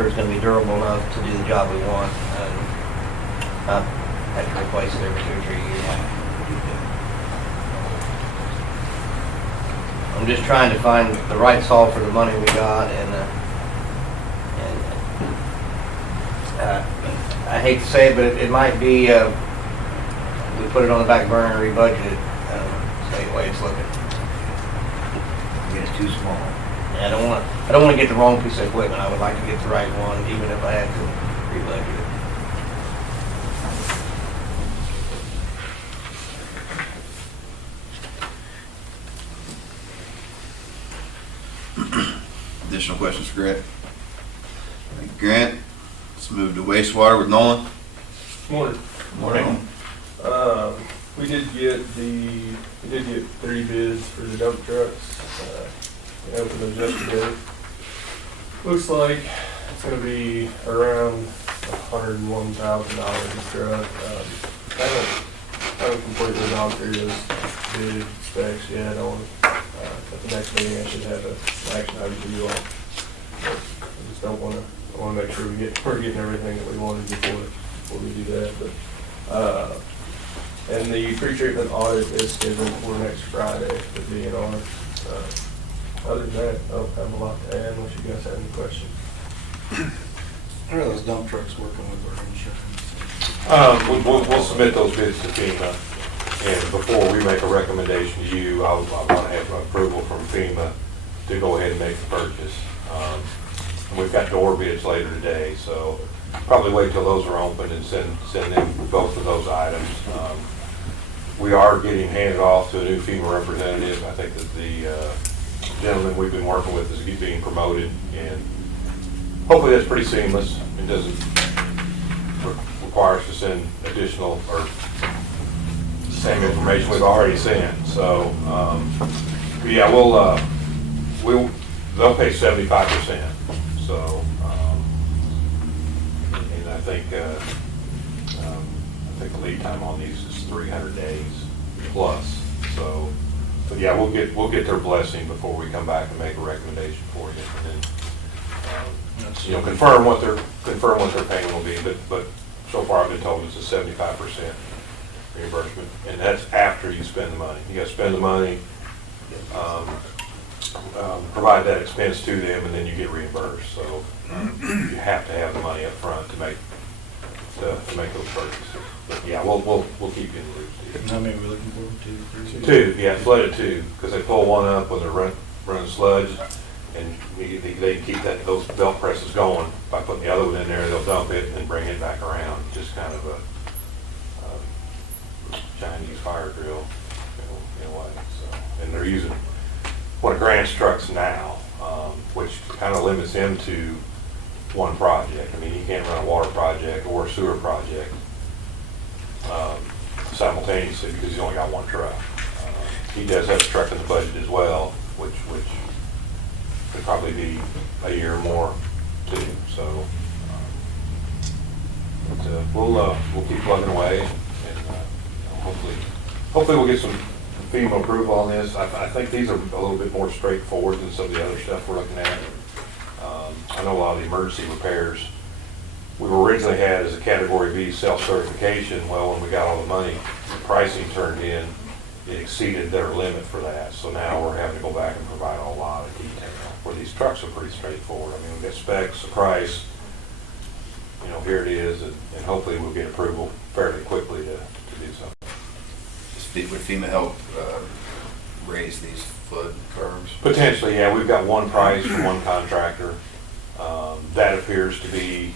sure it's going to be durable enough to do the job we want. And not have to replace it every 2 or 3 years. I'm just trying to find the right solve for the money we got, and I hate to say it, but it might be we put it on the back burner and rebudget it. That's the way it's looking. It's too small. Yeah, I don't want to get the wrong piece of equipment. I would like to get the right one, even if I had to rebudget it. Additional questions for Grant? Thank you, Grant. Let's move to wastewater with Nolan. Morning. Morning. We did get 3 bids for the dump trucks. We opened those yesterday. Looks like it's going to be around $101,000 a truck. I haven't completely gone through those bid specs yet. At the next meeting, I should have an action item for you all. But I just don't want to. I want to make sure we're getting everything that we wanted before we do that. But and the pre-treatment audit is scheduled for next Friday for DNR. Other than that, I don't have a lot to add unless you guys have any questions. How are those dump trucks working with our insurance? We'll submit those bids to FEMA, and before we make a recommendation to you, I want to have approval from FEMA to go ahead and make the purchase. We've got door bids later today, so probably wait till those are open and send them both of those items. We are getting handed off to a new FEMA representative. I think that the gentleman we've been working with is being promoted, and hopefully that's pretty seamless. It doesn't require us to send additional or same information we've already sent. So, yeah, they'll pay 75%. So, and I think the lead time on these is 300 days plus. So, but yeah, we'll get their blessing before we come back and make a recommendation for you, and then confirm what their payment will be. But so far I've been told it's a 75% reimbursement, and that's after you spend the money. You got to spend the money, provide that expense to them, and then you get reimbursed. So you have to have the money up front to make those purchases. But yeah, we'll keep you in the loop. How many are we looking for? 2, 3? 2, yeah, flooded 2, because they pull one up when they're running sludge, and they can keep those belt presses going by putting the other one in there. They'll dump it and then bring it back around. Just kind of a Chinese fire drill, in a way. So, and they're using one of Grant's trucks now, which kind of limits him to one project. I mean, he can't run a water project or a sewer project simultaneously because he's only got one truck. He does have a truck in the budget as well, which could probably be a year or more too. So we'll keep plugging away, and hopefully we'll get some FEMA approval on this. I think these are a little bit more straightforward than some of the other stuff we're looking at. I know a lot of the emergency repairs we originally had as a Category B self-certification. Well, when we got all the money, the pricing turned in, it exceeded their limit for that. So now we're having to go back and provide a lot of detail. Where these trucks are pretty straightforward. I mean, we got specs, the price, here it is, and hopefully we'll get approval fairly quickly to do something. Would FEMA help raise these flood curves? Potentially, yeah. We've got one price from one contractor. That appears to be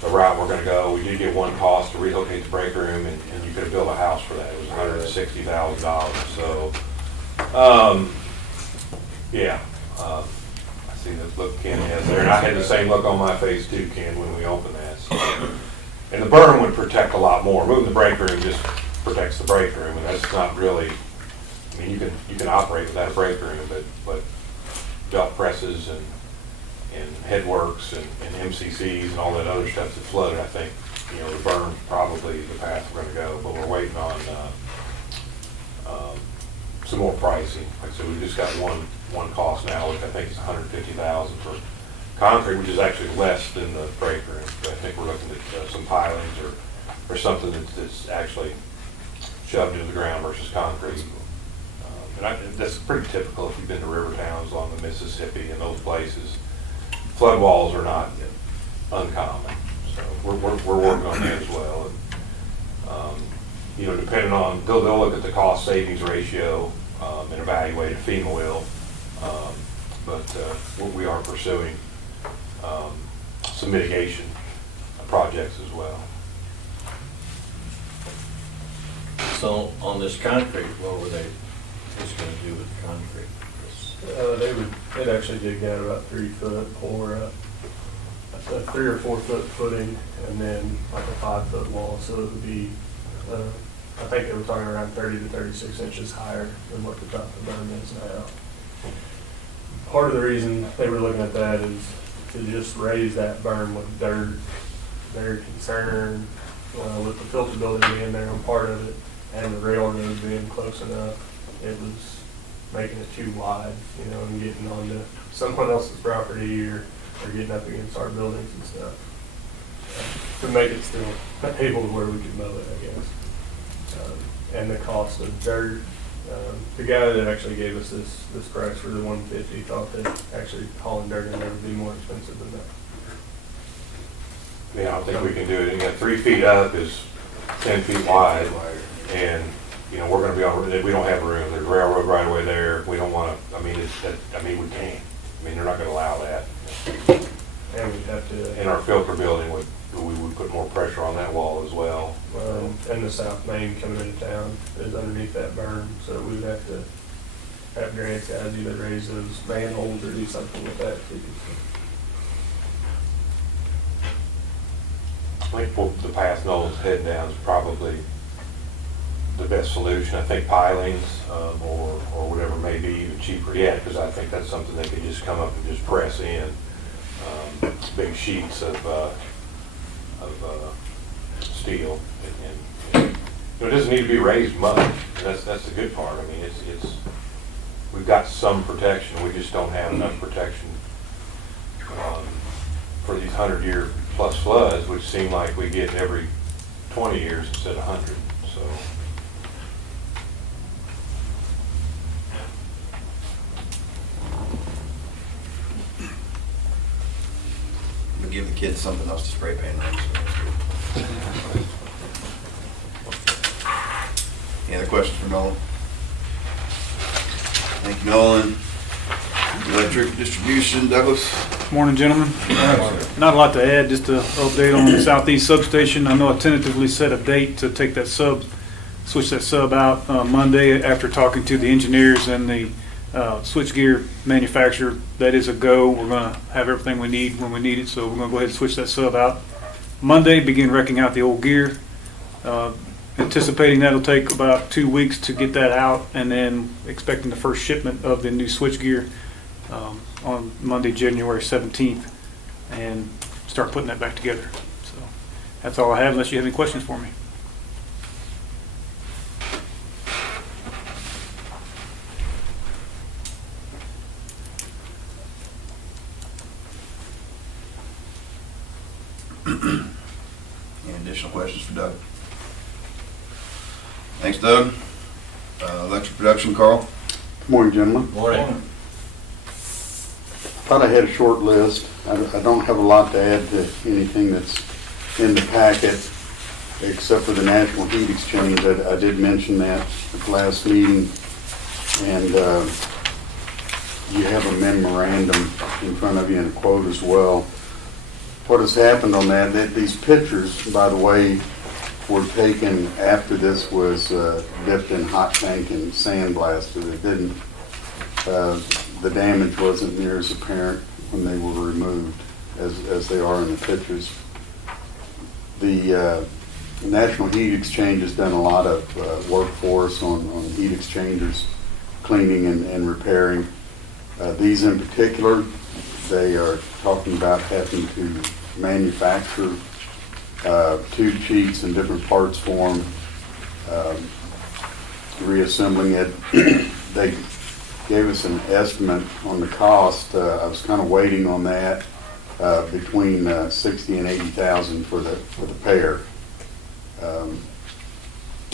the route we're going to go. We did get one cost to relocate the break room, and you could have built a house for that. It was $160,000. So, yeah. I see the look Ken has there, and I had the same look on my face too, Ken, when we opened that. So, and the berm would protect a lot more. Moving the break room just protects the break room, and that's not really. I mean, you can operate without a break room, but belt presses and headworks and MCCs and all that other stuff that flooded, I think, the berm probably the path we're going to go. But we're waiting on some more pricing. Like I said, we just got one cost now, which I think is $150,000 for concrete, which is actually less than the breaker. I think we're looking at some pilings or something that's actually shoved into the ground versus concrete. That's pretty typical if you've been to river towns along the Mississippi and those places. Flood walls are not uncommon, so we're working on that as well. And, depending on, they'll look at the cost savings ratio and evaluate it, FEMA will. But we are pursuing some mitigation projects as well. So on this concrete, what were they just gonna do with the concrete? They'd actually dig down about 3 foot, pour a 3 or 4 foot footing, and then like a 5 foot wall. So it would be, I think they were talking around 30 to 36 inches higher than what the top of the berm is now. Part of the reason they were looking at that is to just raise that berm with dirt. Their concern with the filter building being there on part of it and the railroad being close enough, it was making it too wide, and getting onto someone else's property or getting up against our buildings and stuff. To make it still able to where we could mow it, I guess. And the cost of dirt, the guy that actually gave us this price for the 150 thought that actually hauling dirt in there would be more expensive than that. I don't think we can do it. And 3 feet up is 10 feet wide, and we're going to be on. We don't have room. There's railroad right away there. We don't want to. We can't. They're not going to allow that. And we'd have to. And our filter building we would put more pressure on that wall as well. And the South Main coming into town is underneath that berm, so we would have to have grants guys either raise those manholes or do something with that too. I think the path Nolan's heading down is probably the best solution. I think pilings or whatever may be even cheaper yet, because I think that's something they could just come up and just press in big sheets of steel, and it doesn't need to be raised much. That's the good part. It's we've got some protection. We just don't have enough protection for these 100-year plus floods, which seem like we get every 20 years instead of 100. So. But give the kids something else to spray paint on. Any other questions for Nolan? Thank you, Nolan. Electric distribution, Douglas. Morning, gentlemen. Not a lot to add, just an update on the southeast substation. I know I tentatively set a date to take that switch that sub out Monday after talking to the engineers and the switchgear manufacturer. That is a go. We're going to have everything we need when we need it, so we're going to go ahead and switch that sub out Monday, begin wrecking out the old gear. Anticipating that'll take about 2 weeks to get that out, and then expecting the first shipment of the new switchgear on Monday, January 17th, and start putting that back together. So that's all I have, unless you have any questions for me. Any additional questions for Doug? Thanks, Doug. Electric production, Carl. Good morning, gentlemen. Morning. Thought I had a short list. I don't have a lot to add to anything that's in the packet, except for the National Heat Exchange. I did mention that at the last meeting, and you have a memorandum in front of you and a quote as well. What has happened on that, these pictures, by the way, were taken after this was dipped in hot tank and sandblasted. It didn't, the damage wasn't near as apparent when they were removed as they are in the pictures. The National Heat Exchange has done a lot of work for us on heat exchangers, cleaning and repairing. These in particular, they are talking about having to manufacture tube sheets in different parts for them, reassembling it. They gave us an estimate on the cost. I was kind of waiting on that. between 60 and 80,000 for the pair.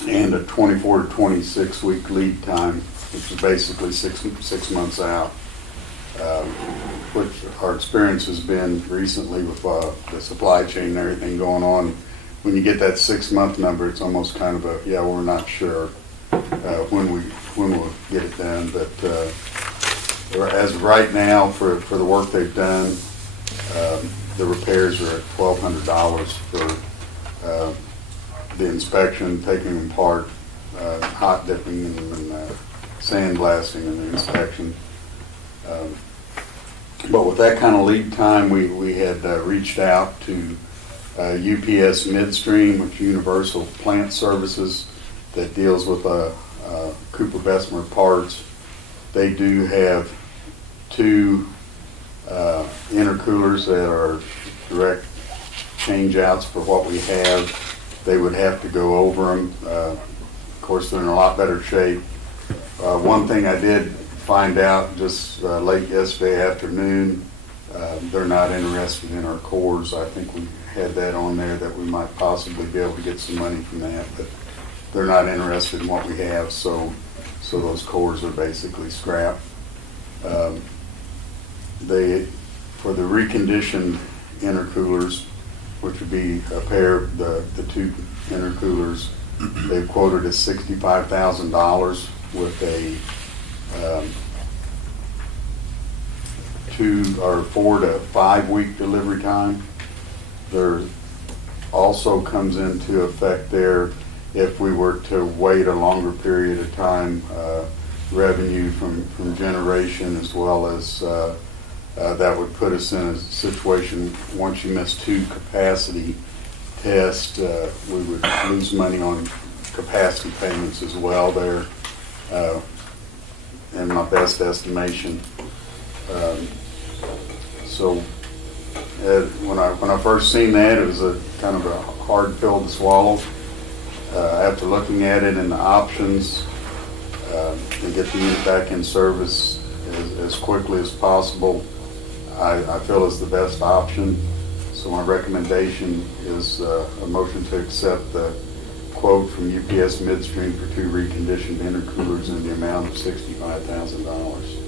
And a 24 to 26 week lead time, which is basically six months out. Which our experience has been recently with the supply chain and everything going on. When you get that 6 month number, it's almost kind of a, yeah, we're not sure when we'll get it done. But as of right now, for the work they've done, the repairs are at $1,200 for the inspection, taking them apart, hot dipping and sandblasting and the inspection. But with that kind of lead time, we had reached out to UPS Midstream, which is Universal Plant Services, that deals with Cooper Bessemer parts. They do have 2 intercoolers that are direct change outs for what we have. They would have to go over them. Of course, they're in a lot better shape. One thing I did find out just late yesterday afternoon, they're not interested in our cores. I think we had that on there that we might possibly be able to get some money from that, but they're not interested in what we have, so those cores are basically scrap. For the reconditioned intercoolers, which would be a pair of the 2 intercoolers, they've quoted us $65,000 with a 2 or 4 to 5 week delivery time. There also comes into effect there if we were to wait a longer period of time, revenue from generation, as well as that would put us in a situation, once you miss 2 capacity tests, we would lose money on capacity payments as well there, in my best estimation. So when I first seen that, it was a kind of a hard pill to swallow. After looking at it and the options, to get the unit back in service as quickly as possible, I feel is the best option. So my recommendation is a motion to accept the quote from UPS Midstream for 2 reconditioned intercoolers in the amount of $65,000.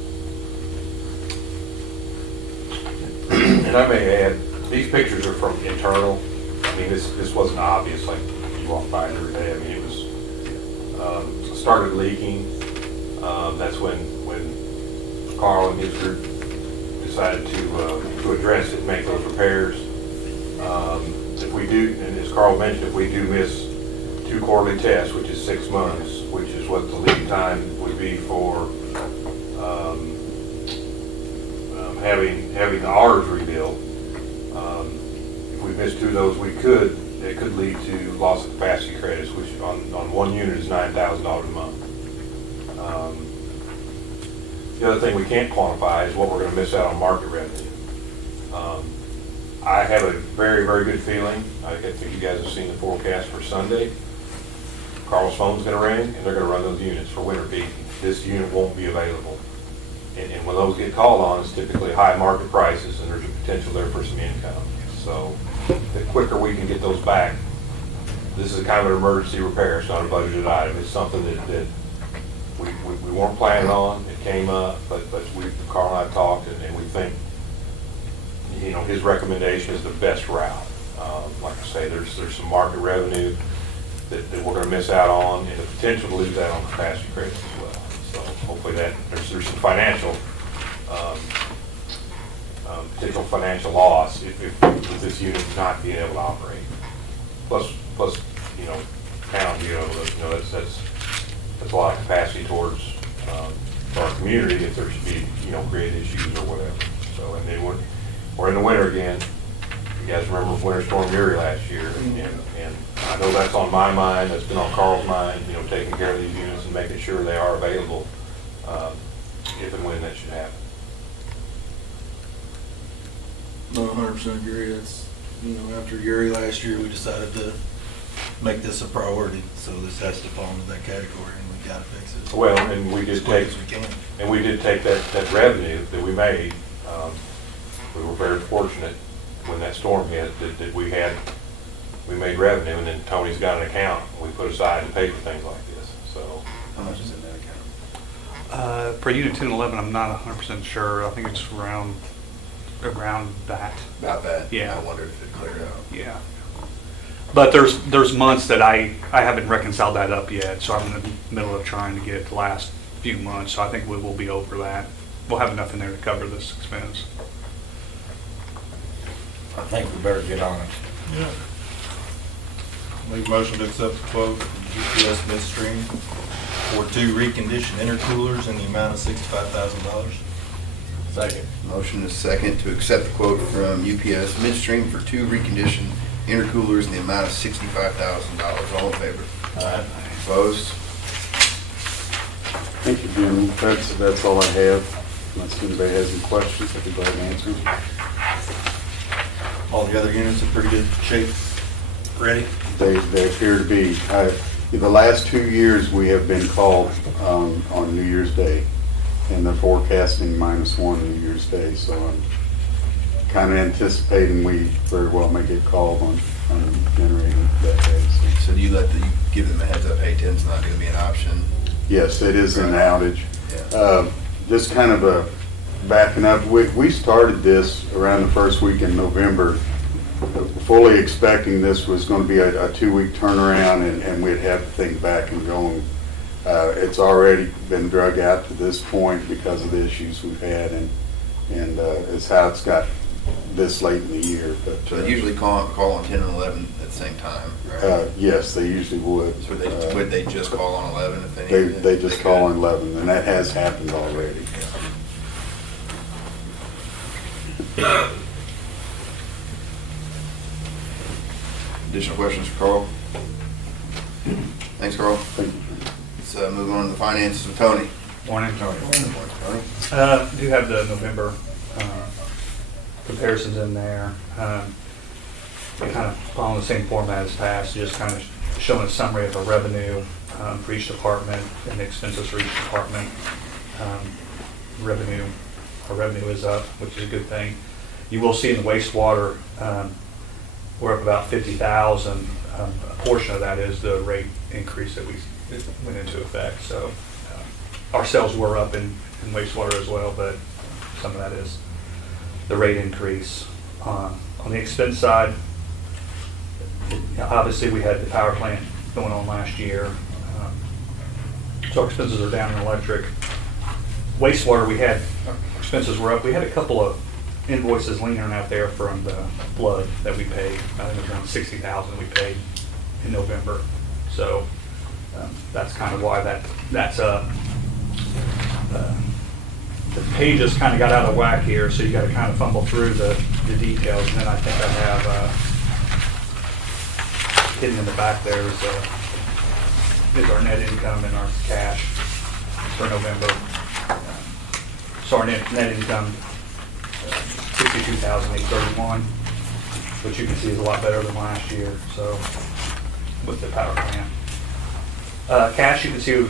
And I may add, these pictures are from internal. I mean, this wasn't obvious, like you walk by it every day. I mean, it was, started leaking. That's when Carl and his group decided to address it, make those repairs. If we do, and as Carl mentioned, if we do miss 2 quarterly tests, which is 6 months, which is what the lead time would be for having the ours rebuilt. If we miss 2 of those, it could lead to loss of capacity credits, which on 1 unit is $9,000 a month. The other thing we can't quantify is what we're going to miss out on market revenue. I have a very, very good feeling. I think you guys have seen the forecast for Sunday. Carl's phone's going to ring, and they're going to run those units for winter peak. This unit won't be available. And when those get called on, it's typically high market prices, and there's a potential there for some income. So the quicker we can get those back, this is kind of an emergency repair. It's not a budgeted item. It's something that we weren't planning on. It came up, but Carl and I talked, and we think, his recommendation is the best route. Like I say, there's some market revenue that we're going to miss out on, and the potential to lose that on capacity credits as well. So hopefully there's some financial potential financial loss if this unit not being able to operate. Plus town, that's a lot of capacity towards our community if there should be grid issues or whatever. So and then we're in the winter again. You guys remember Winter Storm Uri last year, and I know that's on my mind. That's been on Carl's mind. Taking care of these units and making sure they are available if and when that should happen. No, 100% agree. That's, after Uri last year, we decided to make this a priority. So this has to fall into that category, and we got to fix it. Well, and we did as quick as we can. and we did take that revenue that we made we were very fortunate when that storm hit, that we made revenue, and then Tony's got an account we put aside to pay for things like this, so. How much is in that account? Per Unit 1011, I'm not 100% sure. I think it's around that. About that? Yeah. I wondered if it cleared out. Yeah. But there's months that I haven't reconciled that up yet, so I'm in the middle of trying to get the last few months, so I think we will be over that. We'll have enough in there to cover this expense. I think we better get on it. Yeah. Make a motion to accept the quote from UPS Midstream for 2 reconditioned intercoolers in the amount of $65,000. Second. Motion is second to accept the quote from UPS Midstream for 2 reconditioned intercoolers in the amount of $65,000. All in favor? Aye. Opposed? Thank you, Jim. That's all I have. Unless anybody has any questions, I could go ahead and answer them. All the other units in pretty good shape, ready? They appear to be. The last 2 years, we have been called on New Year's Day, and they're forecasting -1 New Year's Day, so I'm kind of anticipating we very well may get called on generating that day. So do you give them a heads up, hey, 10's not going to be an option? Yes, it is an outage. Yeah. Just kind of backing up, we started this around the first week in November, fully expecting this was going to be a 2-week turnaround and we'd have the thing back and going. It's already been drug out to this point because of the issues we've had, and it's how it's got this late in the year. But So they usually call on 10 and 11 at the same time, right? yes, they usually would. So would they just call on 11 if they needed it? They just could? call on 11, and that has happened already. Additional questions for Carl? Thanks, Carl. Thank you. Let's move on to the finances with Tony. Morning. Tony. Do have the November comparisons in there. Kind of following the same format as past, just kind of showing a summary of our revenue for each department and the expenses for each department. Our revenue is up, which is a good thing. You will see in the wastewater, we're up about 50,000. A portion of that is the rate increase that went into effect. So our sales were up in wastewater as well, but some of that is the rate increase. On the expense side, obviously we had the power plant going on last year. So our expenses are down in electric. Wastewater, our expenses were up. We had a couple of invoices lingering out there from the flood that we paid. I think it was around 60,000 we paid in November. So that's kind of why that's up. The pages kind of got out of whack here, so you got to kind of fumble through the details. And then I think I have hidden in the back there is our net income and our cash for November. So our net income, 62,831, which you can see is a lot better than last year. So with the power plant, cash, you can see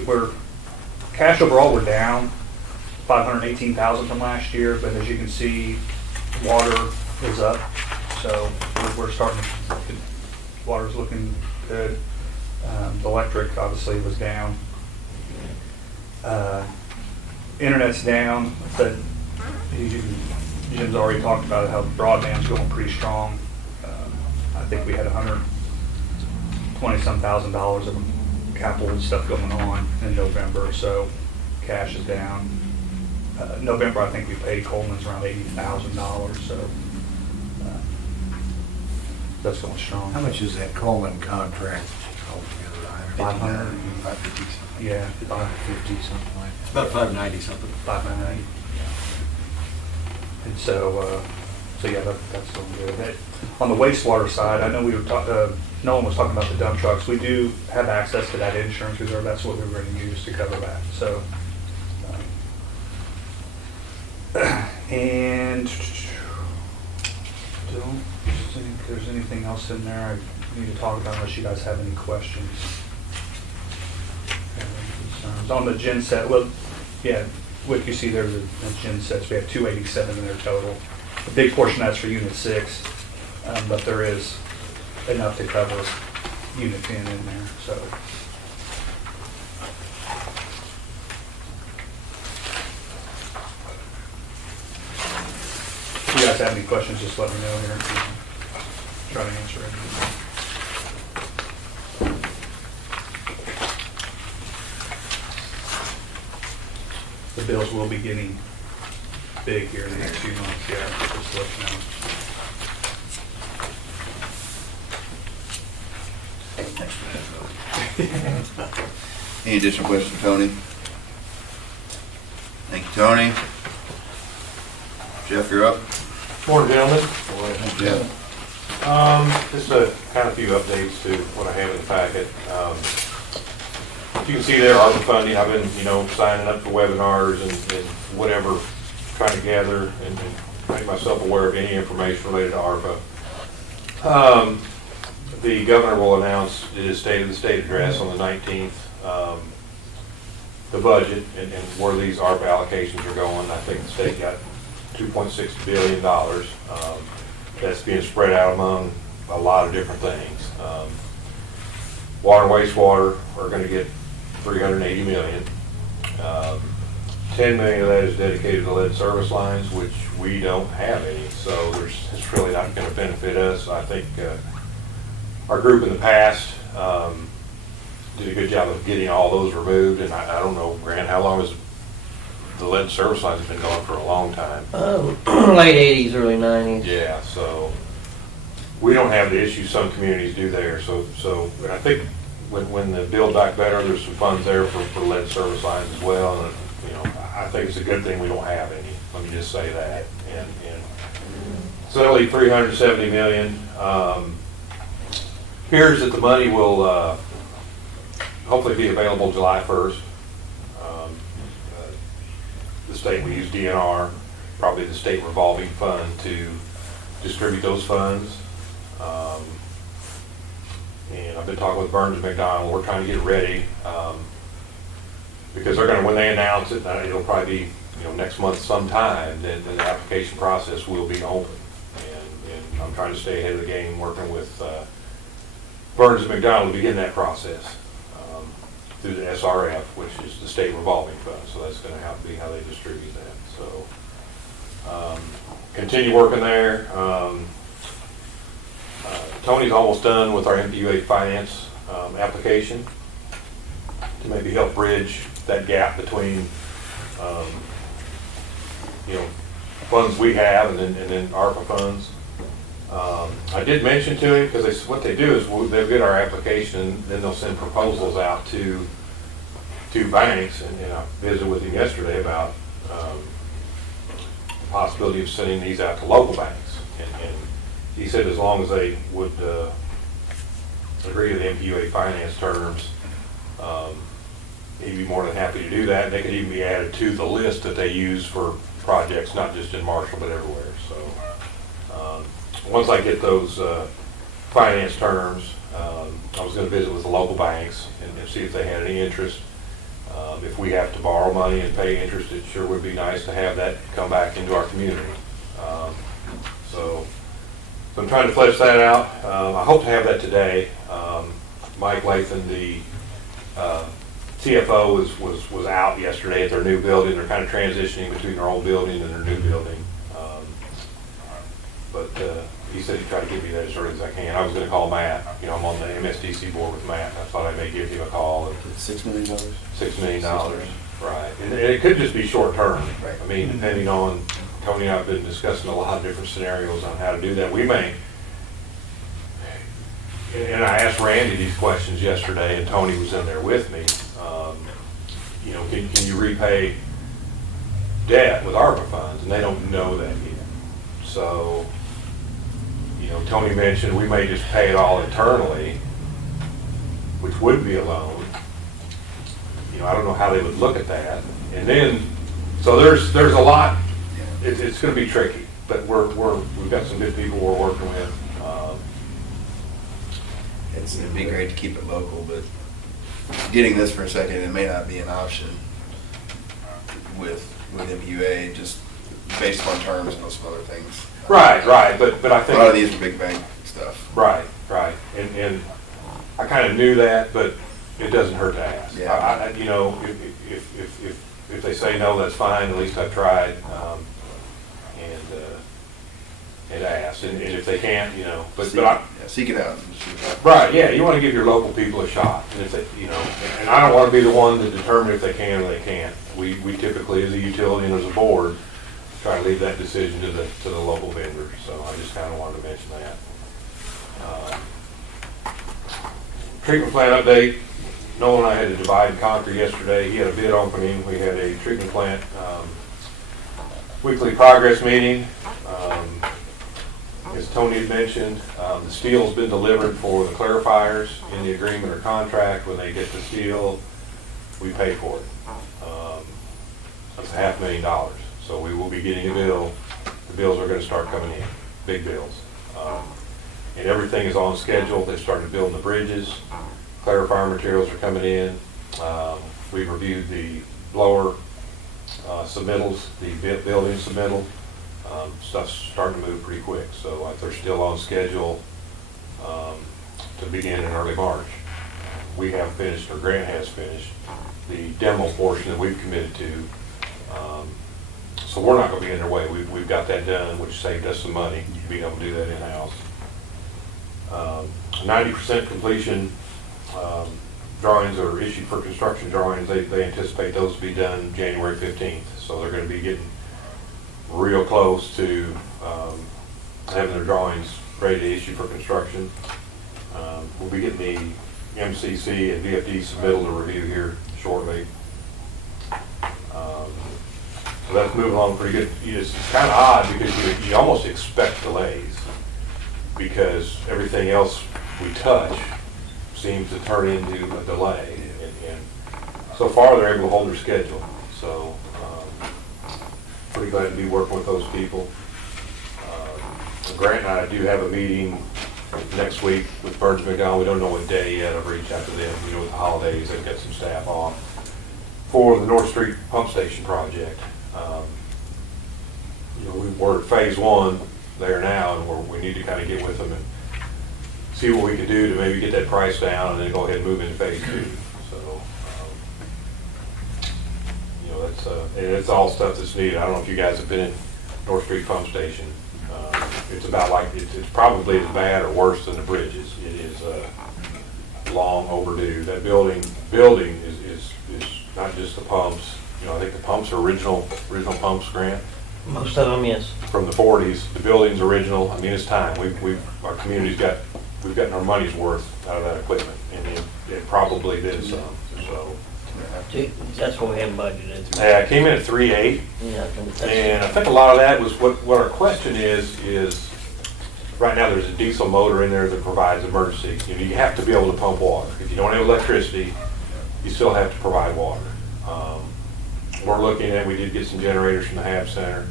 cash overall we're down 518,000 from last year, but as you can see, water is up. So we're starting. Water's looking good. The electric obviously was down. Internet's down, but Jim's already talked about how broadband's going pretty strong. I think we had $120-some thousand of capital and stuff going on in November, so cash is down. November, I think we paid Coleman's around $80,000, so that's going strong. How much is that Coleman contract altogether? 500. 550. Yeah, 550, something like that. It's about 590 something. 590. And so yeah, that's going good. On the wastewater side, I know we were Nolan was talking about the dump trucks. We do have access to that insurance reserve. That's what we were going to use to cover that. So, and don't think there's anything else in there I need to talk about unless you guys have any questions. On the gen set, well, yeah, what you see there, the gen sets, we have 287 in there total. A big portion of that's for Unit 6, but there is enough to cover Unit 10 in there, so. If you guys have any questions, just let me know here. Try to answer it. The bills will be getting big here in the next few months, yeah, just to let you know. Any additional questions for Tony? Thank you, Tony. Jeff, you're up. Morning, gentlemen. Jeff. Just a kind of few updates to what I have in the packet. You can see there, ARPA funding, I've been, signing up for webinars and whatever, trying to gather and make myself aware of any information related to ARPA. The governor will announce his State of the State address on the 19th, the budget and where these ARPA allocations are going. I think the state got $2.6 billion. That's being spread out among a lot of different things. Water and wastewater are going to get $380 million. 10 million of that is dedicated to lead service lines, which we don't have any, so it's really not going to benefit us. I think our group in the past did a good job of getting all those removed, and I don't know, Grant, how long has the lead service lines have been going for? A long time. Late 80s, early 90s. Yeah, so we don't have the issue some communities do there. So I think when the Build Back Better, there's some funds there for lead service lines as well. And I think it's a good thing we don't have any. Let me just say that. And so that'll leave $370 million. Appears that the money will hopefully be available July 1st. The state will use DNR, probably the state revolving fund, to distribute those funds. And I've been talking with Burns and McDonald. We're trying to get ready because they're going to, when they announce it, it'll probably be next month sometime. Then the application process will be open, and I'm trying to stay ahead of the game, working with Burns and McDonald to begin that process through the SRF, which is the state revolving fund. So that's going to have to be how they distribute that. So continue working there. Tony's almost done with our MPUA finance application to maybe help bridge that gap between funds we have and then ARPA funds. I did mention to him, because what they do is they'll get our application and then they'll send proposals out to banks, and I visited with him yesterday about the possibility of sending these out to local banks. And he said as long as they would agree to the MPUA finance terms, he'd be more than happy to do that. They could even be added to the list that they use for projects, not just in Marshall, but everywhere. So once I get those finance terms, I was going to visit with the local banks and see if they had any interest. If we have to borrow money and pay interest, it sure would be nice to have that come back into our community. So I'm trying to flesh that out. I hope to have that today. Mike Lathan, the CFO, was out yesterday at their new building. They're kind of transitioning between their old building and their new building. But he said he'd try to get me there as early as I can. I was going to call Matt. I'm on the MSDC board with Matt. I thought I may give him a call. $6 million? $6 million, right. And it could just be short term. Right. I mean, depending on, Tony and I have been discussing a lot of different scenarios on how to do that. We may, and I asked Randy these questions yesterday, and Tony was in there with me. Can you repay debt with ARPA funds? And they don't know that yet. So, Tony mentioned we may just pay it all internally, which would be a loan. I don't know how they would look at that. And then, so there's a lot. It's going to be tricky, but we've got some good people we're working with. It'd be great to keep it local, but getting this for a second, it may not be an option with MPUA, just based on terms and some other things. Right, but I A lot of think, these are big bang stuff. right, and I kind of knew that, but it doesn't hurt to ask. Yeah. You know, if they say no, that's fine, at least I've tried, and asked, and if they can't, you know, but I, Seek it out. And see what happens. right, yeah, you want to give your local people a shot, and if they, you know, and I don't want to be the one to determine if they can or they can't. We typically, as a utility and as a board, try to leave that decision to the local vendors, so I just kind of wanted to mention that. Treatment plant update, Noel and I had to divide and conquer yesterday. He had a bid opening, we had a treatment plant weekly progress meeting. As Tony had mentioned, the steel's been delivered for the clarifiers in the agreement or contract. When they get the steel, we pay for it. That's $500,000. So we will be getting a bill. The bills are going to start coming in, big bills. And everything is on schedule. They started building the bridges. Clarifier materials are coming in. We've reviewed the blower submittals, the building submittal. Stuff's starting to move pretty quick, so they're still on schedule to begin in early March. We have finished, or Grant has finished, the demo portion that we've committed to. So we're not going to be in their way. We've got that done, which saved us some money, being able to do that in-house. 90% completion drawings are issued for construction drawings. They anticipate those to be done January 15th, so they're going to be getting real close to having their drawings ready to issue for construction. We'll be getting the MCC and VFD submittal to review here shortly. So that's moving along pretty good. It's kind of odd because you almost expect delays because everything else we touch seems to turn into a delay. And so far they're able to hold their schedule. So pretty glad to be working with those people. Grant and I do have a meeting next week with Burns McDonald. We don't know what day yet. I've reached out to them. You know, with the holidays, they've got some staff off for the North Street Pump Station project. You know, we're at phase 1 there now, and we need to kind of get with them and see what we can do to maybe get that price down and then go ahead and move into phase 2. So, you know, that's and it's all stuff that's needed. I don't know if you guys have been in North Street Pump Station. It's about like it's probably as bad or worse than the bridges. It is long overdue. That building is not just the pumps. You know, I think the pumps are original pumps, Grant. Most of them, yes. From the 40s. The building's original. I mean, it's time. Our community's we've gotten our money's worth out of that equipment, and it probably did some. So That's what we have budgeted. yeah, I came in at 3.8, Yeah, and I think a lot of that was what our question is right now there's a diesel motor in there that provides emergency. You know, you have to be able to pump water. If you don't have electricity, you still have to provide water. We're looking at, we did get some generators from the HAB Center.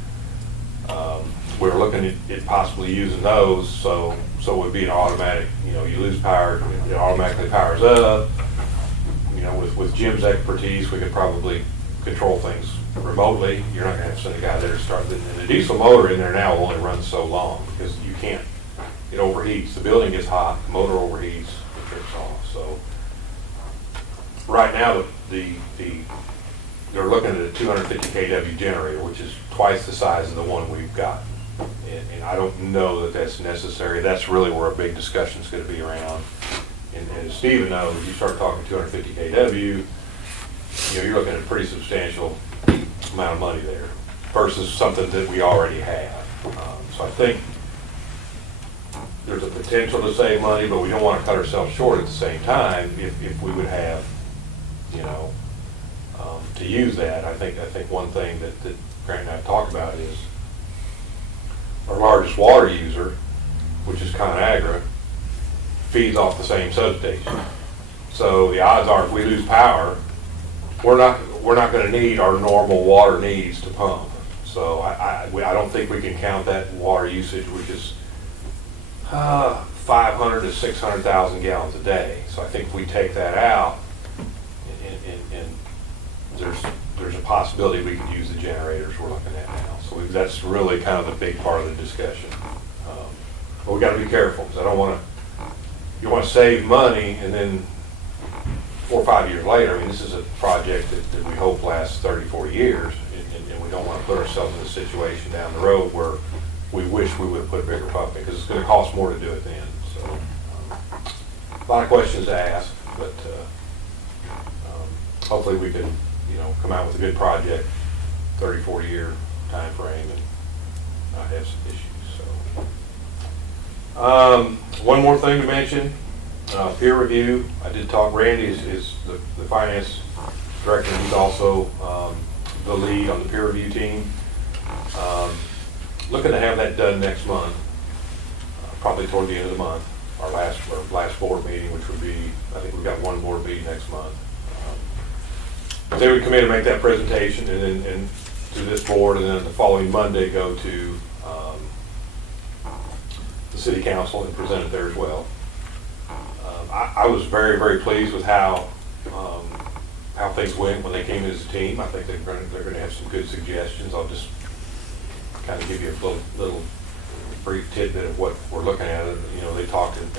We're looking at possibly using those, so it would be an automatic, you know, you lose power, it automatically powers up. You know, with Jim's expertise, we could probably control things remotely. You're not gonna have to send a guy there to start it. And the diesel motor in there now will only run so long because you can't, it overheats. The building gets hot, the motor overheats, it trips off. So right now, they're looking at a 250 kW generator, which is twice the size of the one we've got. And I don't know that that's necessary. That's really where a big discussion is going to be around. And as Stephen knows, you start talking 250 kW, you know, you're looking at a pretty substantial amount of money there versus something that we already have. So I think there's a potential to save money, but we don't want to cut ourselves short at the same time if we would have, you know, to use that. I think one thing that Grant and I have talked about is our largest water user, which is ConAgra, feeds off the same substation. So the odds are if we lose power, we're not going to need our normal water needs to pump. So I don't think we can count that water usage, which is 500 to 600,000 gallons a day. So I think if we take that out, and there's a possibility we could use the generators we're looking at now. So So that's really kind of the big part of the discussion. But we gotta be careful, because I don't wanna, you wanna save money, and then 4 or 5 years later, I mean, this is a project that we hope lasts 30, 40 years, and we don't wanna put ourselves in a situation down the road where we wish we would've put a bigger pump in, because it's gonna cost more to do it then, so. A lot of questions to ask, but, hopefully we can, come out with a good project, 30, 40 year time frame, and not have some issues, so. One more thing to mention, peer review. I did talk, Randy is the finance director, he's also the lead on the peer review team. Looking to have that done next month, probably toward the end of the month, our last board meeting, which would be, I think we've got one board meeting next month. They would come in and make that presentation, and then to this board, and then the following Monday go to the city council and present it there as well. I was very, very pleased with how things went when they came in as a team. I think they're going to have some good suggestions. I'll just kind of give you a little brief tidbit of what we're looking at. They talked and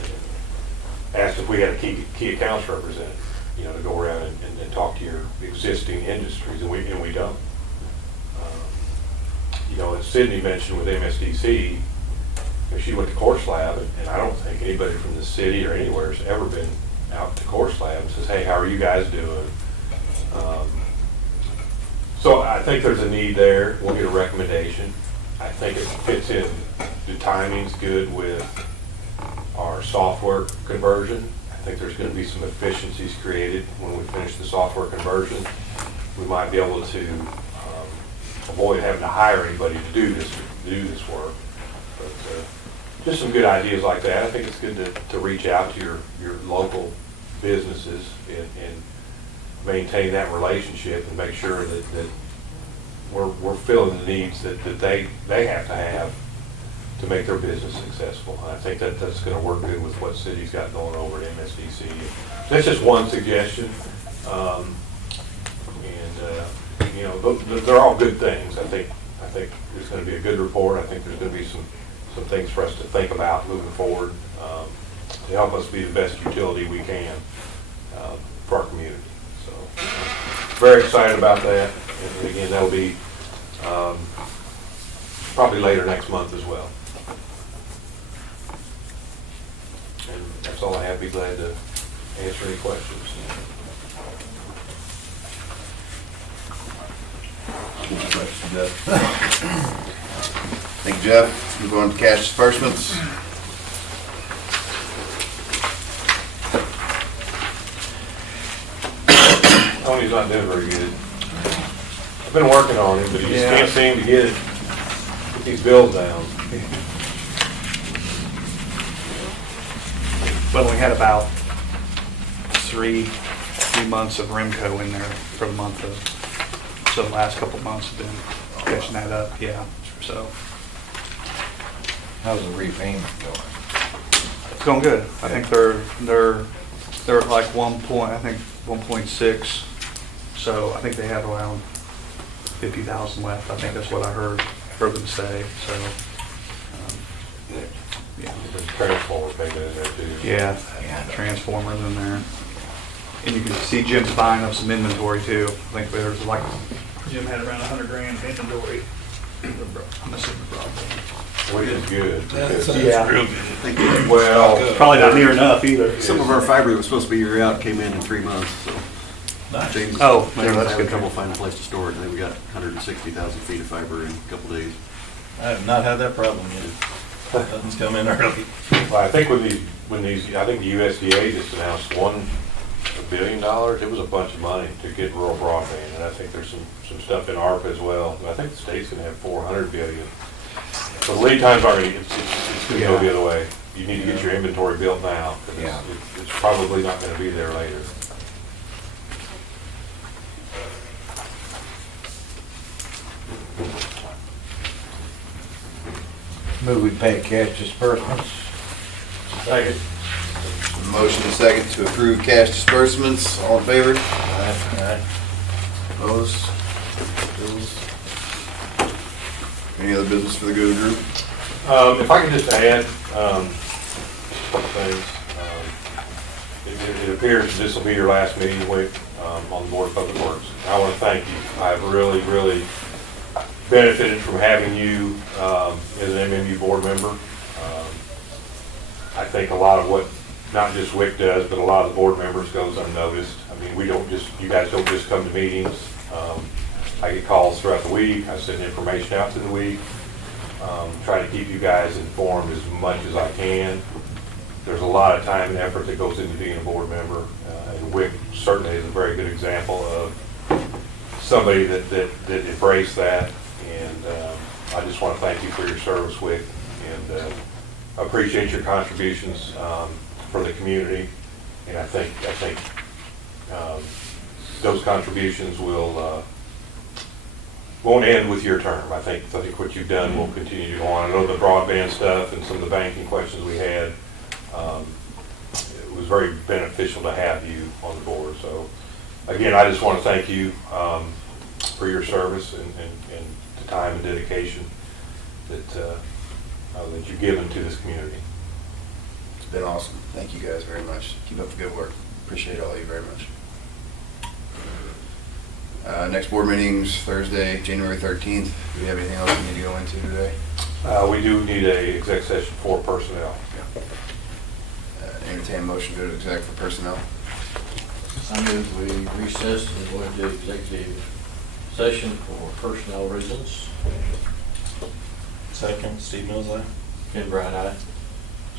asked if we had a key accounts representative, to go around and talk to your existing industries, and we don't. As Sydney mentioned with MSDC, she went to Course Lab, and I don't think anybody from the city or anywhere has ever been out to Course Lab and says, hey, how are you guys doing? So I think there's a need there. We'll get a recommendation. I think it fits in, the timing's good with our software conversion. I think there's going to be some efficiencies created when we finish the software conversion. We might be able to avoid having to hire anybody to do this work. But just some good ideas like that. I think it's good to reach out to your local businesses and maintain that relationship and make sure that we're filling the needs that they have to have to make their business successful. And I think that's going to work good with what city's got going over at MSDC. That's just one suggestion. They're all good things. I think there's going to be a good report. I think there's going to be some things for us to think about moving forward to help us be the best utility we can for our community. So very excited about that. And again, that'll be probably later next month as well. And that's all I have. Be glad to answer any questions. Thank you, Jeff. Let's move on to cash disbursements. Tony's not doing very good. I've been working on him, but he just can't seem to get these bills down. Well, we had about three months of Remco in there for the month of, so the last couple of months have been catching that up, yeah, so. How's the repayment going? It's going good. I think they're at like 1.6, so I think they have around 50,000 left. I think that's what I heard them say, so. Yeah. There's transformer payment in there too. Yeah, transformers in there. And you can see Jim's buying up some inventory too. I think there's like, Jim had around 100 grand of inventory. I'm assuming broadband. Which is good. because- Yeah. Real good. Well, Probably not near enough either. Some of our fiber that was supposed to be year out came in 3 months, so. Nice. James Oh, might yeah, have that's having good. trouble finding a place to store it, and then we got 160,000 feet of fiber in a couple days. I have not had that problem yet. Nothing's come in early. well, I think I think the USDA just announced $1 billion. It was a bunch of money to get rural broadband, and I think there's some stuff in ARPA as well. And I think the state's gonna have 400 billion. So the lead times aren't, it's gonna go the other way. You need to get your inventory built now, because it's probably not gonna be there later. Move we pay cash disbursements. Second. Motion and second to approve cash disbursements. All in favor? Opposed? Bills. Any other business for the good of the group? If I could just add, a couple things. It appears this will be your last meeting with, on the Board of Public Works. I want to thank you. I've really, really benefited from having you, as an MMU board member. I think a lot of what, not just WIC does, but a lot of the board members goes unnoticed. I mean, you guys don't just come to meetings. I get calls throughout the week. I send information out to the week. Try to keep you guys informed as much as I can. There's a lot of time and effort that goes into being a board member. And WIC certainly is a very good example of somebody that embraced that. And I just want to thank you for your service, WIC, and appreciate your contributions for the community. And I think those contributions won't end with your term. I think what you've done will continue to go on. I know the broadband stuff and some of the banking questions we had, it was very beneficial to have you on the board. So again, I just want to thank you for your service and the time and dedication that you've given to this community. It's been awesome. Thank you guys very much. Keep up the good work. Appreciate all of you very much. Next board meeting's Thursday, January 13th. Do we have anything else we need to go into today? We do need a exec session for personnel. Entertain a motion to go to exec for personnel. I move we recess and go into executive session for personnel reasons. Second, Steve Mills, aye. Ken Bryant, aye.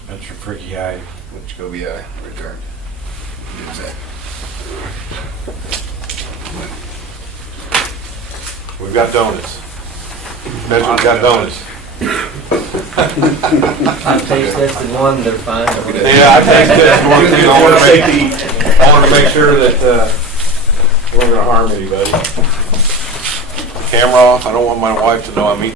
Spencer Fricky, aye. Which go be returned. Do exec. We've got donuts. Imagine we've got donuts. I taste tested one, they're fine. Yeah, I tasted one too. I want to make sure that we're not going to harm anybody. Camera off. I don't want my wife to know I'm eating.